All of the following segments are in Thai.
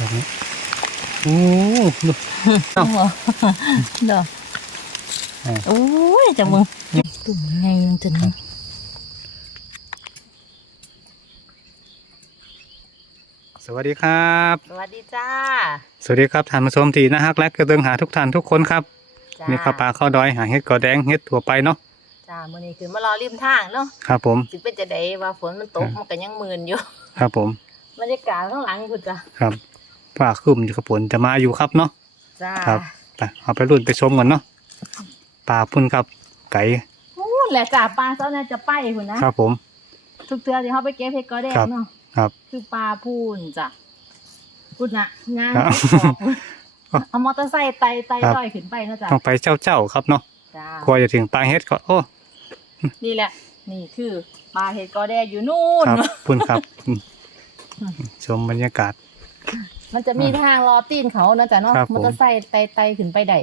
ดอกนี้โอ้ดูโอ้โหดอกอ่าโอ้ยจังมึงตุ่มไงมันจะนี่สวัสดีครับ สวัสดีจ้า สวัสดีครับท่านผู้ชมที่น่าฮักและกระเตืองหาทุกท่านทุกคนครับจ้านี่ข้าวปลาข้าวดอยหาเห็ดกอแดงเห็ดถั่วไปเนาะจ้ามื้อนี้คือมารอริมทางเนาะครับผมสิเป็นจะได้ว่าฝนมันตกอ่ามัมันก็ยังมืนอยู่ ครับผมบรรยากาศข้างหลังคุณจ้ะครับ ฝ้าครึมอยู่กับฝนจะมาอยู่ครับเนาะจ้าครับไปเอาไปรุ่นไปชมกันเนาะปลาพุ่นครับไก่พูดแหละจ้าปลาเจ้าน่าจะไปคุณนะครับผม ทุกเทือที่เขาไปเก็บเห็ดกอแดงครับเนาะครับ คือปลาพูนจ้ะพูดนะงานครับขอบคุณเอามอเตอร์ไซค์ไต่ไต่ครับลอยขึ้นไปเนาะจ้ะต้องไปเจ้าเจ้าๆครับเนาะจ้ากว่าจะถึงปลาเห็ดก็โอ้นี่แหละ นี่คือปลาเห็ดกอแดงอยู่นู่นครับพุ่นครับอืมชมบรรยากาศ มันจะมีทางรอตีนเขานะจ๊ะเนาะครับผม มอเตอร์ไซค์ไต่ไต่ขึ้นไปได้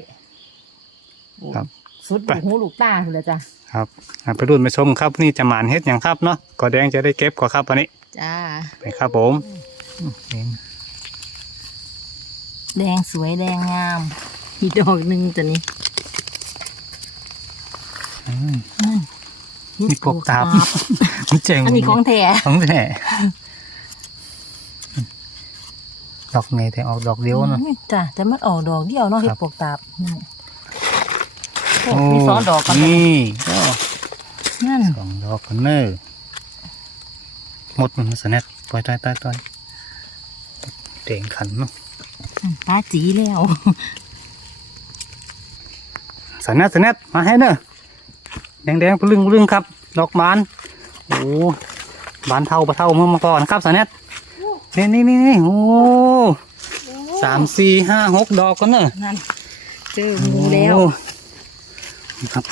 โอ้ครับ สุดไปหูลูกตาคุณเลยจ้ะครับเอาไปรุ่นไปชมครับนี่จะหมานเห็ดอย่างครับเนาะกอแดงจะได้เก็บกว่าครับวันนี้จ้า ไปครับผมอืมแดงสวยแดงงามมีดอกหนึ่งตัวนี้อืมอืมมีกบตาบมันเจ๋งอันนี้ของแท้ของแท้ ดอกไงแต่ออกดอกเดียวเนาะ อืมจ้ะแต่มันออกดอกเดียวเนาะคเห็รัดบปวกตาบนี่โอ้มีสองดอกกันเลยนี่ก็นั่นสองดอกกันเนอร์หมดมันสแนตปล่อยตายตายตายเต่งขันเนาะตาจีแล้วสแนตสแนตมาให้เนอะแดงแดงๆปลึงปลึงครับ ดอกบานโอ้บานเท่าปะเท่าเมื่อมาก่อนครับสแนต นี่นี่นี่นี่โอ้สามสี่ห้าหกดอกกันเนอะนั่นเจอหมูแล้วโอ้นี่ครับ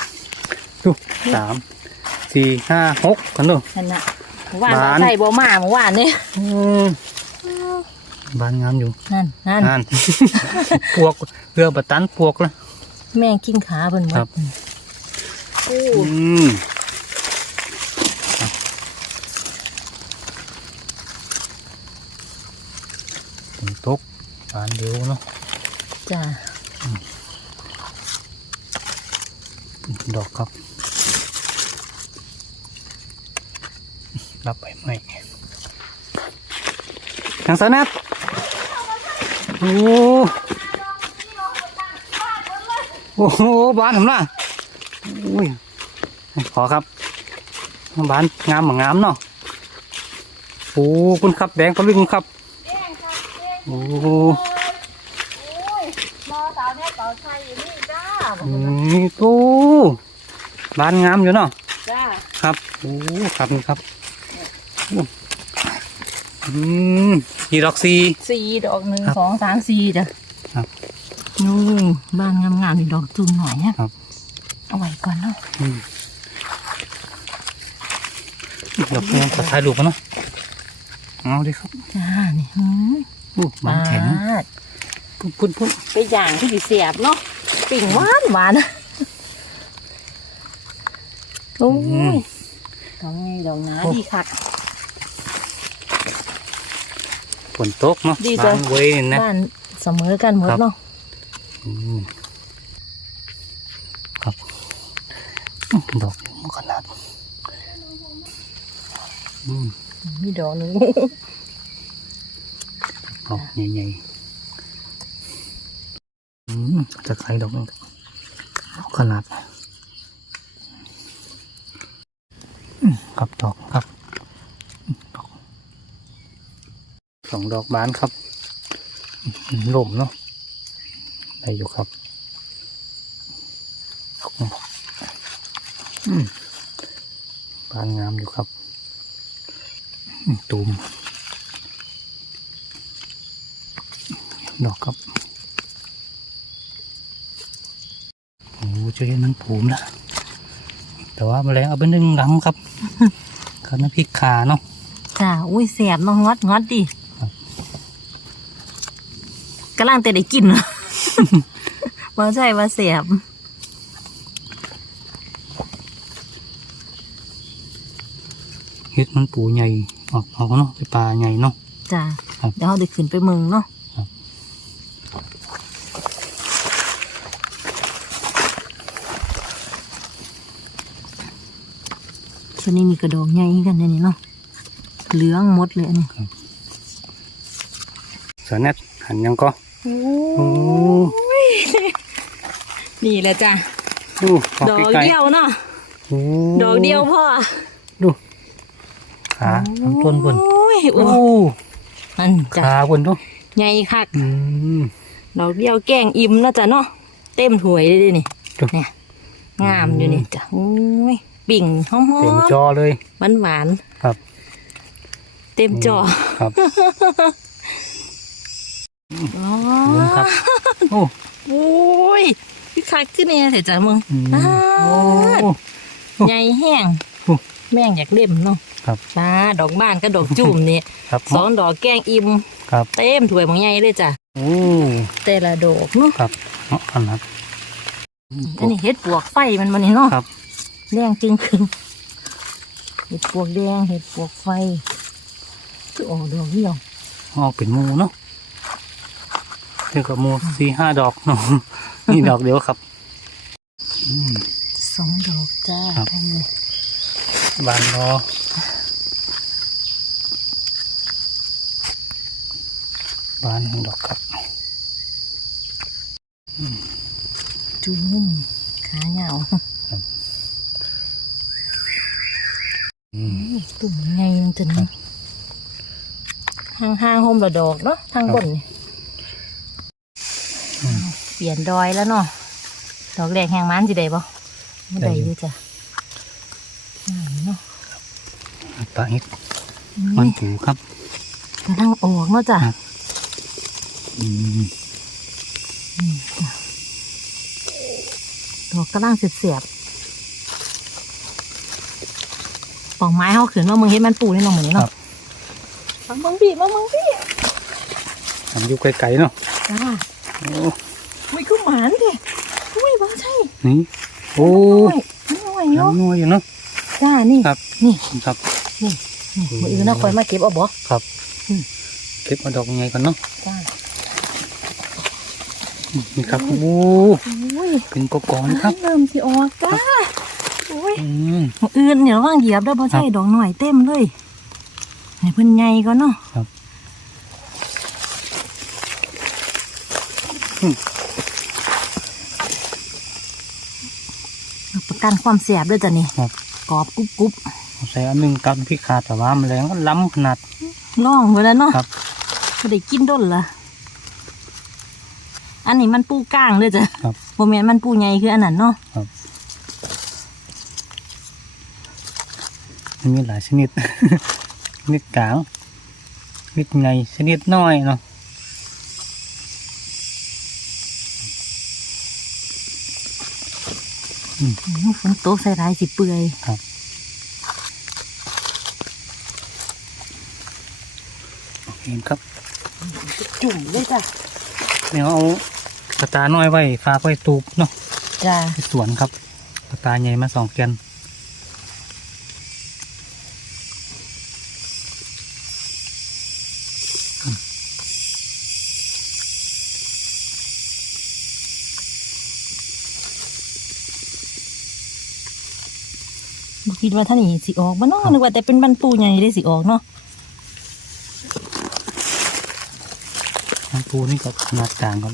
ดูสามสี่ห้าหกกันดูนั่นน่ะเมื่อวานหวาน ใส่บัวมาเมื่อวานนี่อืมบานงามอยู่นั่นนั่นนั่นปวกเรือบัตันปวกละแม่งกิ้งขาเพิ่นหมดครับโอ้อืมฝนต กบานเดียวเนาะจ้าดอกครับ รับไปไหมทางสนับโอ้โอ้โหบานผมล่ะอุ้ยขอครับบานงามเหมือนงามเนาะโอ้คุณครับแดงก็ลึงครับ แดงค่ะแดง โอ้โอ้ยมอสาวแม่สาวชายอยู่นี่จ้าบอกอืเลยนะมโอ้บานงามอยู่เนาะจ้าครับโอ้ครับนี่ครับโอ้อืมกีดอกซีสี่ดอกหนึ่งครับสองสามสี่จ้ะครับนู่นบ้านงามๆนี่ดอกตุนหน่อยฮะครับเอาไว้ก่อนเนาะอืมดอกแดงขอถ่ายรูปกันเนาะเอาดิครับจ้านี่หื มโอ้บานแข็งปาดพุ่นพุ่นพุ่นไปอย่างที่ดีเสียบเนาะปิ่งหวานหวานโอ้ยดอกไงดอกหนาดีคักฝนตกเนาะดีจ้ะบานเว้ยนะบ้านเสมอกันหมดครับเนาะอืมครับดอกอยู่ขนาดอืมมีดอกหนึ่ง ดอกใหญ่ๆอืมจะใครดอกนึงเอาขนาดอืมครับดอกครับอืมดอกสองดอกบานครับอืมล่มเนาะได้อยู่ครับดอกหนึ่งอืมบานงามอยู่ครับอืมตูม ดอกครับโอ้เจะเห็นมันผูมแล้วแต่ว่าแมลงเอาไปนึ่งหลังครับเขาน้ำพริกขาเนาะจ้าอุ้ยเสียบเนาะงอดงอดดิครับกำลังแต่ได้กินเนาะว่าใช่ว่าเสียบเฮ็ดมันปูใหญ่ออกออกเนาะไปปลาใหญ่เนาะจ้าครับเดี๋ยวเราได้ขึ้นไปเมืองเนาะ ตัวนี้มีกระดองใหญ่กันเนี่ยนี่เนาะเหลืองหมดเลยอันนี้สาวแนทหันยังก็โอ้โอ้นี่แหละจ้ะดูออกดอกไกลเดียวเนาะๆโอ้ดอกเดียวพ่อดูขาลำต้นบนโอ้ยโอ้โอ้มันจ้ะขาบนดูใหญ่คักอืมดอกเดียวแกงอิ่มนะจ้ะเนาะเต็มถ้วยเลยดินี่ดูเนี่ยงามอยู่นี่จ้ะโอ้ย ปิ่งหอมเต็มๆจอเลย หวานหวานครับๆเต็มจอครับอ๋อลืมครับ โอ้โอ้ยพี่คักขึ้นเนี่ยเถอะจ้ะมึงอืมอ่าโอ้ใหญ่แห้งโอ้แม่งอยากเล่มเนาะครับปลาดอกบ้านก็ดอกจุ่มนี่ ครับสองดอกแกงอิ่มครับเต็มถ้วยบางใหญ่เลยจ้ะโอ้แต่ละดอกเนาะครับเนาะอันนั้น อันนี้เห็ดปวกไฟมันมันนี่เนาะครับ แดงจึงครึงเห็ดปวกแดงเห็ดปวกไฟคือออกดอกเดียวออกเป็นหมูเนาะเท่ากับหมูสี่ห้าดอกเนาะนี่ดอกเดียวครับอืมสองดอกจ้าครับบานรอบานหนึ่งดอกครับจุ่มขาเหงา อืม ตุ่ม ไงมันจะนี่ห่างห่างๆโฮมละดอกเนาะทางบนนี่อืมเปลี่ยนดอยแล้วเนาะดอกแรกแหงมันสิได้ปะไม่ได้อยู่จ้ะงามเนาะปลาเห็ดมันถูครับกำลังออกเนาะจ้ะครับอืมดอกกำลังเสียบๆ ปอกไม้เขาขืนว่ามึงเห็นมันปูนี่น้องเหมือนนี่ครัเนาะบมามึงพี่มามึงพี่ทำอยู่ไกลๆเนาะจ้าโอ้อุ้ยคือหมานเด้อุ้ยบ้าใช่นี่โอ้น้อยน้อยเนาะน้ำนัวอยู่เนาะจ้านี่ครับนี่ครับนี่มืออื่นนะคอยมาเก็บเอาบ่ครับอืมเก็บมาดอกยังไงก่อนเนาะจ้านี่ครับโอ้อุ้ยเป็นกอกอนครับเริ่มสิออกจ้า อุ้ยอืมมืออื่นเนี่ยระว่างเหยียบได้อบ่ใช่ดอกหน่อยเต็มเลยให้เพิ่นใหญ่ก่อนเนาะครับ รับประกันความแสบด้วยจ้ะนี่ครับ กรอบกรุบกรุบเอาใส่อันหนึ่งตันพริกขาดแต่ว่าแมลงก็ล้ำขนาด ล่องไว้แล้วเนาะครับ ก็ได้กินด้นละอันนี้มันปูก้างเลยจ้ะครับ โมเมนมันปูใหญ่คืออันนั้นเนาะ มันมีหลายชนิด ชนิดกลางชนิดใหญ่ชนิดน้อยเนาะอื้อฝนตกใส่ร้ายสิเปื่อยเห็นครับ จุ่มเลยจ้ะเดี๋ยวเอากระตาน้อยไว้ฝากไว้ตูบเนาะจ้าที่สวนครับกระตาใหญ่มาสองแกน บคิดว่าท่านนี่สิออกบ้านเนาะนึกว่าแต่เป็นบันปูใหญ่ได้สิออกเนาะน้ำปูนี่ก็ขนาดกลางก็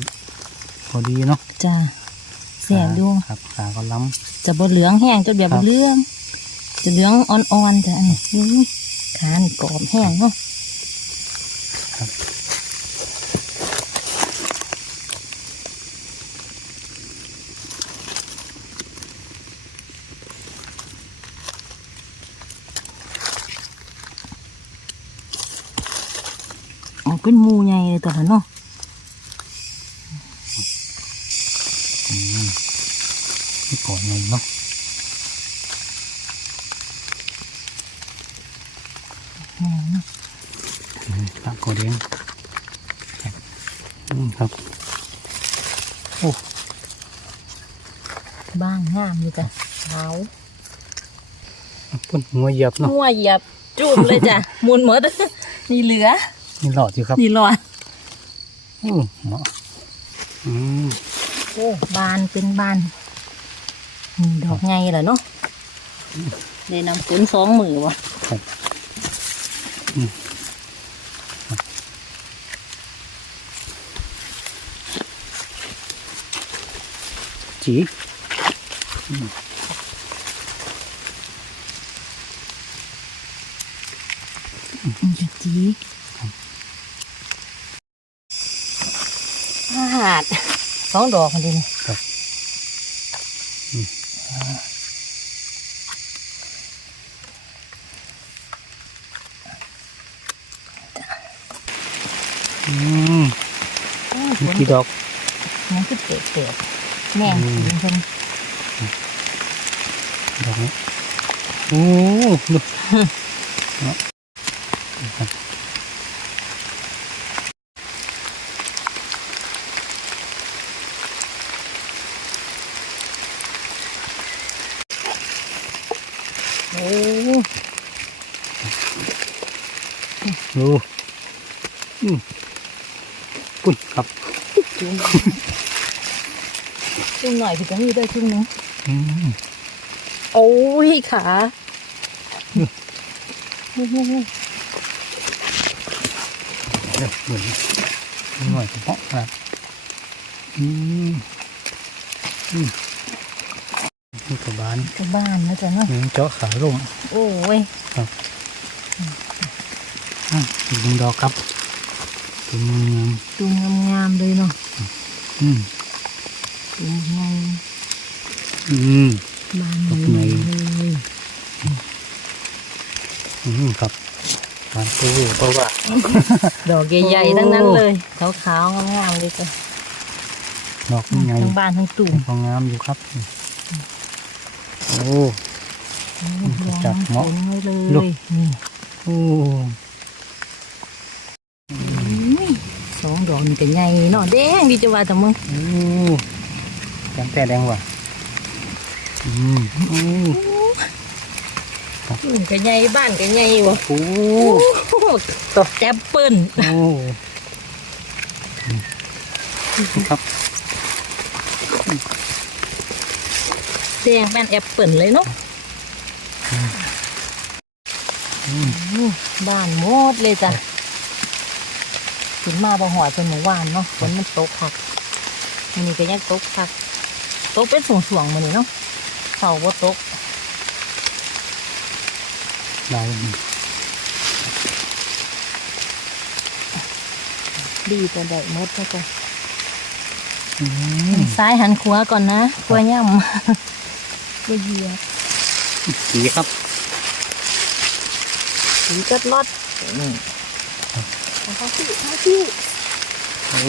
พอดีเนาะจ้าแสบดูครับขาก็ล้จะบดเหลืองแห้งจนแบบครับบ่เหลือง จะเหลืองอ่อนๆจ้ะอันนี้อุ้ยขานี่กรอบแห้งเนาะำครับ ออก เป็นหมูใหญ่เลยตอนนั้นเนาะนี่ก่อนใหญ่เนาะแห้งเนาะอืมปลากระเดียงครับอืมครับบ้างงามอยู่จ้ะขาวพ่นหัวเหยียบเนาะหัวเหยียบจุ่มเลยจ้ะหมุนหมดนี่เหลือ นี่หลอดอยู่ครับนี่รอดอืมเหมาะอืมโอ้บานเป็นบานนี่ดอกไงล่ะเนาะได้นำฝนสองมือวะจีมันจะจีหาดส องดอกมันดีนี่อืมโอ้ยฝมีนกี่ดอกมันก็เตะเตะแม่งอืมยิงเพิ่นดอกนี้โอ้ดูเนาะครับ โอ้ ดูอืมปุ้นครับจุ่มจุ่มหน่อยพี่จะมีด้วยจุ่มหนึงอืมโอ้ยขาเดี๋ยวเหมือนหน่อยเฉพาะครับอืมอืมนี่กับบานก็บ้านนะจ๊ะเนาะหนึ่งเจาะขาลงโอ้ยอะ อีกหนึ่งดอกครับตัวมืองามจุ่มงามๆเลยเนาะอืมจุ่มไงอืมบ้านดอกนี้ไงเลยอืมครับบานตัวเพราะว่า ดอกใหญ่ๆทั้งนั้นเลยขาวๆงามๆเลยจ้ะดอกยังไงทั้งบ้านทั้งตุ่มพองามอยู่ครับ โอ้ จับเหมาะ ฝนไว้เลลูยกนี่โอ้อุ้ ดอกนี่ก็ใหญ่เนาะแดงดีจะว่าแต่มึงโอ้แดงแต่แดงว่ะอืมอืมก็ใหญ่บ้านก็ใหญ่ว่ะโอ้โอ้โหตกแอปเปิ้ลโอ้ครับแดงแม่นแอปเปิ้ลเลยเนาะบ้านหมดเลยจ้ะ ขึ้นมาบ่หอดจนเมื่อวานเนาะฝนมันตกคักมันนี่ก็ยังตกคักตกเป็นส่วงๆมันนี่เนาะเสาบ่ตกได้ดีแต่ได้หมดแล้วจ้ะอืมซ้ายหันขวาก่อนนะขวาย่ำขวาเหยียบสีครับสีจัดรอดนี่ เอาที่เอาที่โอ้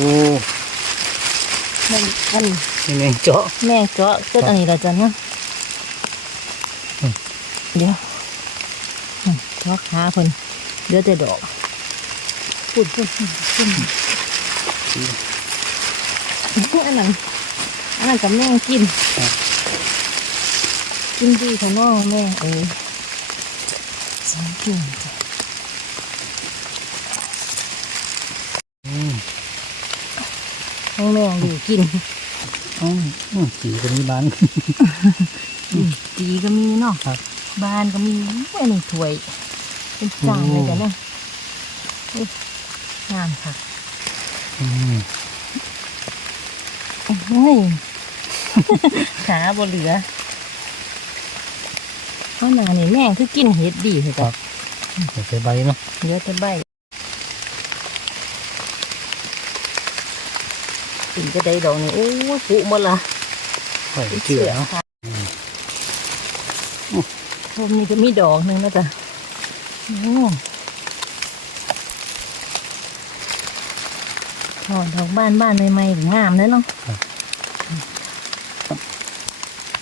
มันอันนี่แมงเจาะแม่เจาะเกิดอันนี้ละจ้ะนะเดี๋ยวเจาะขาเพิ่นเดี๋ยวแต่ดอกปุ่นปุ่นปุ่นปุ่อันนั้นอันนั้นกับแมงกิน กินดีค่ะน้องแม่เอ้ยสองกินจ้ะ อืม ให้แม่ดีกินอืมอืมสีก็มีบานดีก็มีเนาะครับบ้านก็มีอันนี้ถ้วยเป็นจานเลยจ้ะเนี่ยอุ๊ยงามค่ะอืมโอ้ยขาบนเหลือเพราะหนานี่แม่งคือกินเห็ดดีเลยจ้ะเดี๋ยวใส่ใบเนาะเหลือแต่ใบ กินจะได้ดอกนี่โอ้ยผุหมดละใส่เชื่อเนาะค่ะรวมนี้ก็มีดอกหนึ่งนะจ๊ะโอ้อ๋อดอกบ้านบ้านใหม่ๆงามเลยเนาะ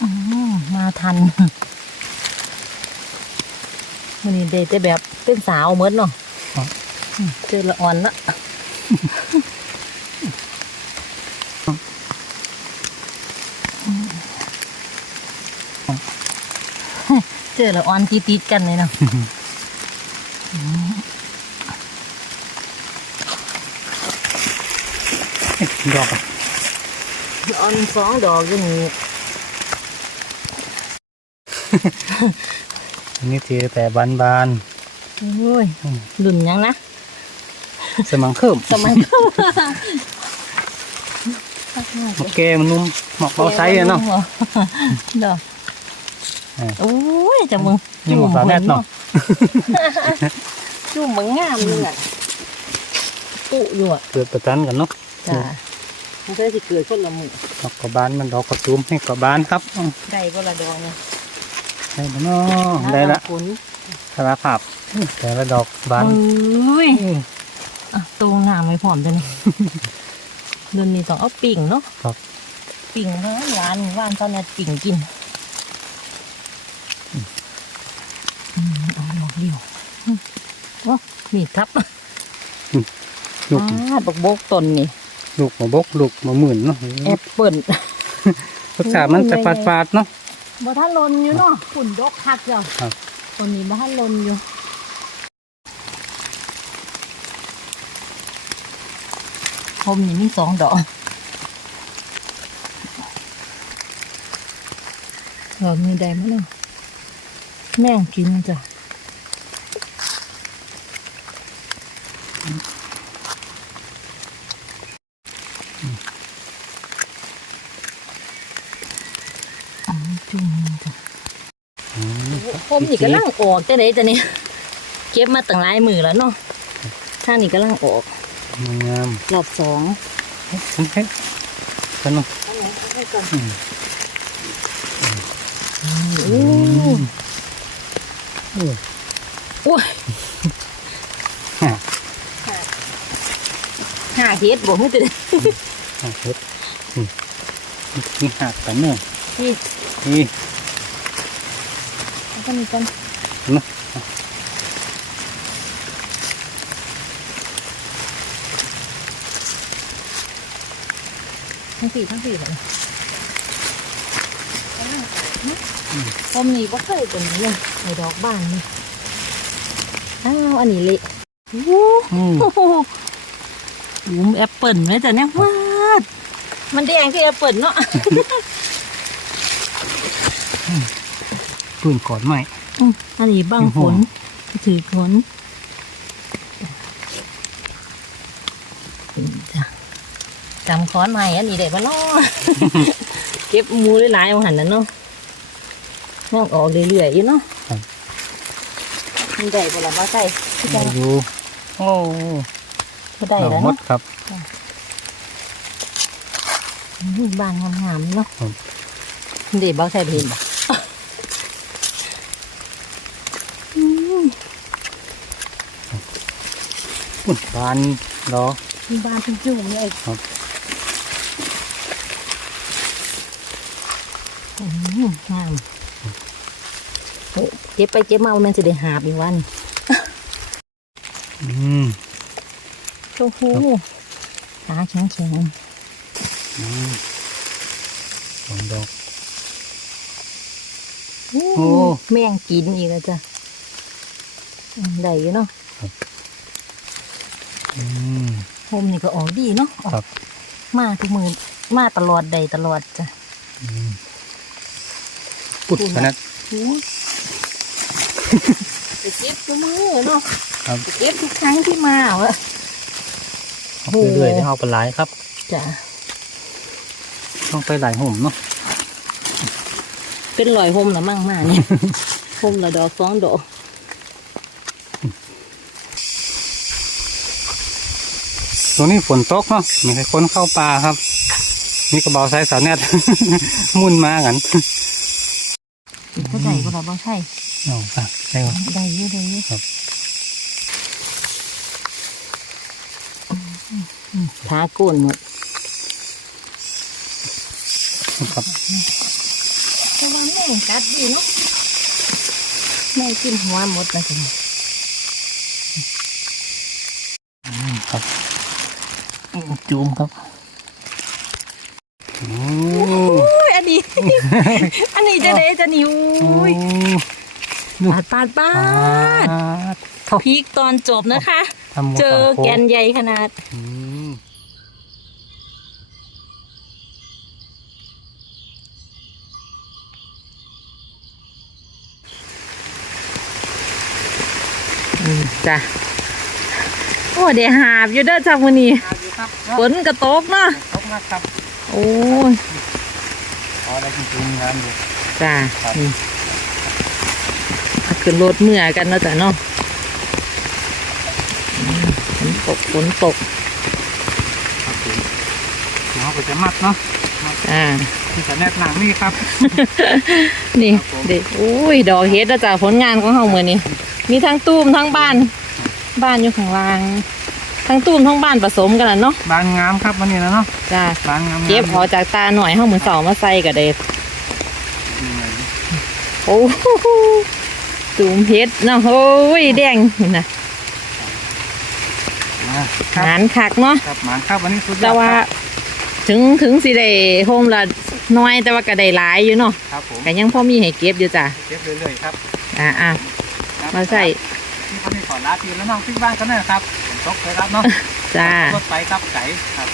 อืมมาทันมันนี้เดทแต่แบบเป็นสาวเหมือนเนาะอืมเจอละอ่อนละ เจอละอ่อนติดติดๆกันเลยเนาะดอกอะละอ่อนสองดอกอยู่นี่อันนี้ทีแต่บานบานโอ้ยอืมดุนยังนะๆสมังเคิมสมัยเข้าหมกแกมันนุ่มหมกเบาไซส์อะเนาะเด้อเออ โอ้ยจังมึงนี่หมกสาวแนทเนาะจุ่มเหมือนงามเลยอะปุอยู่อะเกิดประจันกันเนาะจ้ามันก็จะเกิดคนละหมู่ดอกกระบานมันดอกกระตูมให้กระบานครับอืมได้ก็ละดอกเนี่ยได้แล้วเนาะได้ละผลสารภาพแต่ละดอกบานโอ้ยอืมอะตูงามไม่พร้อมจ้ะนี่เดือนนี้ต้องเอาปิ่งเนาะครับปิ่งร้านร้านว่านตอนนี้ปิ่งกินอืมเอาดอกเดียวอืม โอ้นี่ครับลูกอ่าบักบกต้นนี่ลูกมาบกลูกมาหมื่นเนาะแอปเปิลรสชาติมันจะฟาดฟาดๆเนาะบ่ท่านลนอยู่เนาะฝุ่นดกคักจ้ะครับต้นนี้บ่ท่านลนอยู่ผมนี่มีสองดอกดอกนี้ได้มั้ยเนาะแม่งกินจ้ะอืมจุ่มจ้ะ อื มผมนี่กำลังออกแต่ไหนจ้ะเนี่ยเก็บมาตั้งหลายมือแล้วเนาะท่างนี่กำลังออกงามรอบสองเฮ้ยเฮ้ยกันเนาะอืมโอ้โอ้โอ้ยฮะหาเฮ็ดบอกให้ตื่นหักเฮ็ดอืมนี่หักกันเนอะนี่นี่ ก็มีกันเนาะทั้งสี่ทั้งสี่เลยผมนี่บ่เคยเป็นนี้เลยในดอกบ้านนี่อ้าวอันนี้เละโอ้อืมโหหลุมแอปเปิลไหมจ้ะเนี่ยวาดมันแดงที่แอปเปิลเนาะ ปืนก่อนไหมอืมอันนี้บางผลถือผลจ้ะจำค้อนใหม่อันนี้ได้ปะเนาะเก็บหมูหลายๆเอาหันนั่นเนาะงอกออกเรื่อยๆอยู่เนาะมันได้ปะล่ะมาใส่ที่ได้จะอยู่โอ้ก็ได้แล้วหมเนาะดครับอืมบ้านงามๆเนาะครับเดี๋ยวเบาใส่เพลงบ่อืม ปุ่นบานรอมีบ้านเป็นจุ่มเลยครับอืมงามโอ้เก็บไปเก็บมามันจะได้หาบอีกวันอืมโอ้โหขาแข็งแข็งอืมสองดอกๆโอ้โอ้แม่งกินอีกแล้วจ้ะอืมได้อยู่เนาะ อื มโฮมนี่ก็ออกดีเนาะออกครับ มาทุกมือมาตลอดได้ตลอดจ้ะอืมปุ่นขนาดโอ้ไปเก็บทุกมือเนาะครับ ไปเก็บทุกครั้งที่มาวะเอาไปเรื่อยๆได้เอาไปหลายครับ จ้ะต้องไปหลายห่มเนาะเป็นรอยโฮมละมั่งมาเนี่ยโฮมละดอกสองดอก ตัวนี้ฝนตกเนาะมีใครคนเข้าป่าครับ นี่กระเบาไซส์สาวแนทมุ่นมากันเข้าใจก็ได้บ่ใช่เอาอะใช่ครับได้เยอะได้เยอะครับอืมขาโกนหมดครับแต่ว่าแม่งกัดดีเนาะแม่งกินหัวหมดนะจ๊ะ อืมครับอืม จูมครับโอ้อุ้ยอันนี้ อันนี้จะได้จะนิ้วโอ้ปาดปาดปาดเท่าพีกตอนจบนะคะทำหมดเจอสามโค้งแกนใหญ่ขนาดอืมจ้ะ โอ้เดี๋ยวหาบอยู่เด้อจ้ามื้อนี้หาอยู่ ครับฝนก็ตกเนาะตกนะครับโอ้ยพอได้จริงๆงานอยู่จ้าครับนี่เอาขึ้นรถเมื่อกันเนาะจ้ะเนาะอืมฝนตกฝนตกครับผมเดี๋ยวเราก็จะมัดเนาะอ่าที่จะแนบหนังนี่ครับ นี่ครับผมเด็กอุ้ยดอกเฮ็ดแล้วจ้ะผลงานของเฮามื้อนี้มีทั้งตูมทั้งบ้าน บ้านอยู่ข้างล่าง ทั้งตูมทั้งบ้านผสมกันน่ะเนาะบานงามครับวันนี้นะเนาะจ้าบานงามๆเก็บออกจากตาหน่อยเฮามื้อเสาร์มาใส่ก็ได้นี่ไงโอ้โหตูมเฮ็ดเนาะโอ้ยแดงนี่นะนะครับหานคักเนาะครับหมานครับวันนี้สุดยอดแต่ว่า ครับถึงถึงสิได้โฮมละน้อยแต่ว่าก็ได้หลายอยู่เนาะครับผมก็ยังพอมีให้เก็บอยู่จ้ะเก็บเรื่อยๆครับอ่าอ่าครับมาใส่ที่คนนี้ขอลาทีแล้วน้องที่บ้านกันนะครับผม ตกเลยครับเนาะจ้ารถไปครับไก่ครับ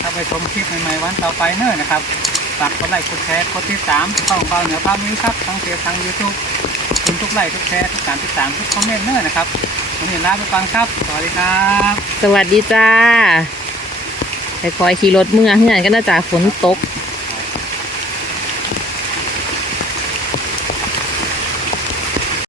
ถ้าไปชมคลิปใหม่ๆวันต่อไปเนอะนะครับฝากกดไลค์กดแชร์กดติดตามช่องเบาเหนือภาพนี้ครับทั้งเสียทั้งยูทูบคุณทุกไลค์ทุกแชร์ทุกการติดตามทุกคอมเมนต์เนอะนะครับวันนี้ลาไปก่อนครับสวัสดีครับ สวัสดีจ้าไปคอยขี่รถเมื่อเฮือนกันนะจ้าฝนตก